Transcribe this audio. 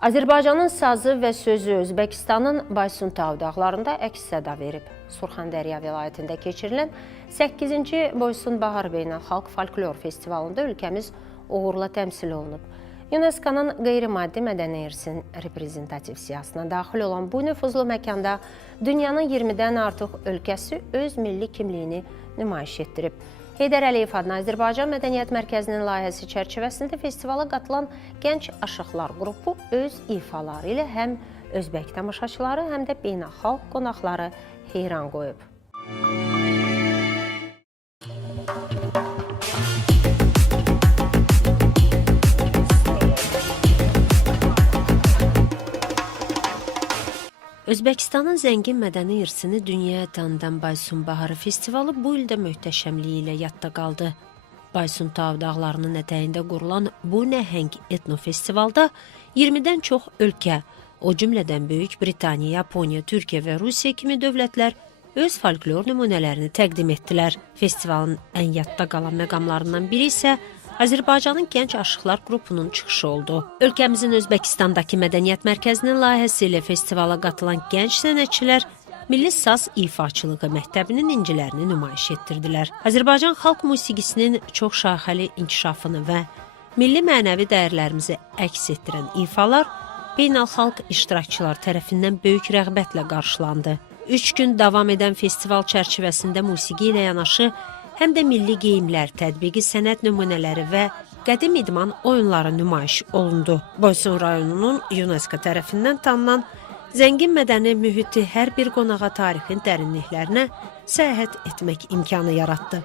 Azərbaycanın sazı və sözü Özbəkistanın Baysuntav dağlarında əks-səda verib. Surxandarya vilayətində keçirilən 8-ci Boysun-Bahar Beynəlxalq Folklor Festivalında ölkəmiz uğurla təmsil olunub. UNESCO-nun qeyri-maddi mədəni irsin reprezentativ siyahısına daxil olan bu nüfuzlu məkanda dünyanın 20-dən artıq ölkəsi öz milli kimliyini nümayiş etdirib. Heydər Əliyev adına Azərbaycan Mədəniyyət Mərkəzinin layihəsi çərçivəsində festivala qatılan Gənc Aşıqlar qrupu öz ifaları ilə həm özbək tamaşaçıları, həm də beynəlxalq qonaqları heyran qoyub. Özbəkistanın zəngin mədəni irsini dünyaya tanıdan Baysun-Bahar festivalı bu ildə möhtəşəmliyi ilə yadda qaldı. Baysuntav dağlarının ətəyində qurulan bu nəhəng etnofestivalda 20-dən çox ölkə, o cümlədən Böyük Britaniya, Yaponiya, Türkiyə və Rusiya kimi dövlətlər öz folklor nümunələrini təqdim etdilər. Festivalın ən yadda qalan məqamlarından biri isə Azərbaycanın Gənc Aşıqlar qrupunun çıxışı oldu. Ölkəmizin Özbəkistandakı Mədəniyyət Mərkəzinin layihəsi ilə festivala qatılan gənc sənətçilər Milli Saz İfaçılığı məktəbinin incilərini nümayiş etdirdilər. Azərbaycan xalq musiqisinin çox şaxəli inkişafını və milli mənəvi dəyərlərimizi əks etdirən ifalar beynəlxalq iştirakçılar tərəfindən böyük rəğbətlə qarşılandı. 3 gün davam edən festival çərçivəsində musiqi ilə yanaşı həm də milli geyimlər, tətbiqi sənət nümunələri və qədim idman oyunları nümayiş olundu. Boysun rayonunun UNESCO tərəfindən tanınan zəngin mədəni mühiti hər bir qonağa tarixin dərinliklərinə səyahət etmək imkanı yaratdı.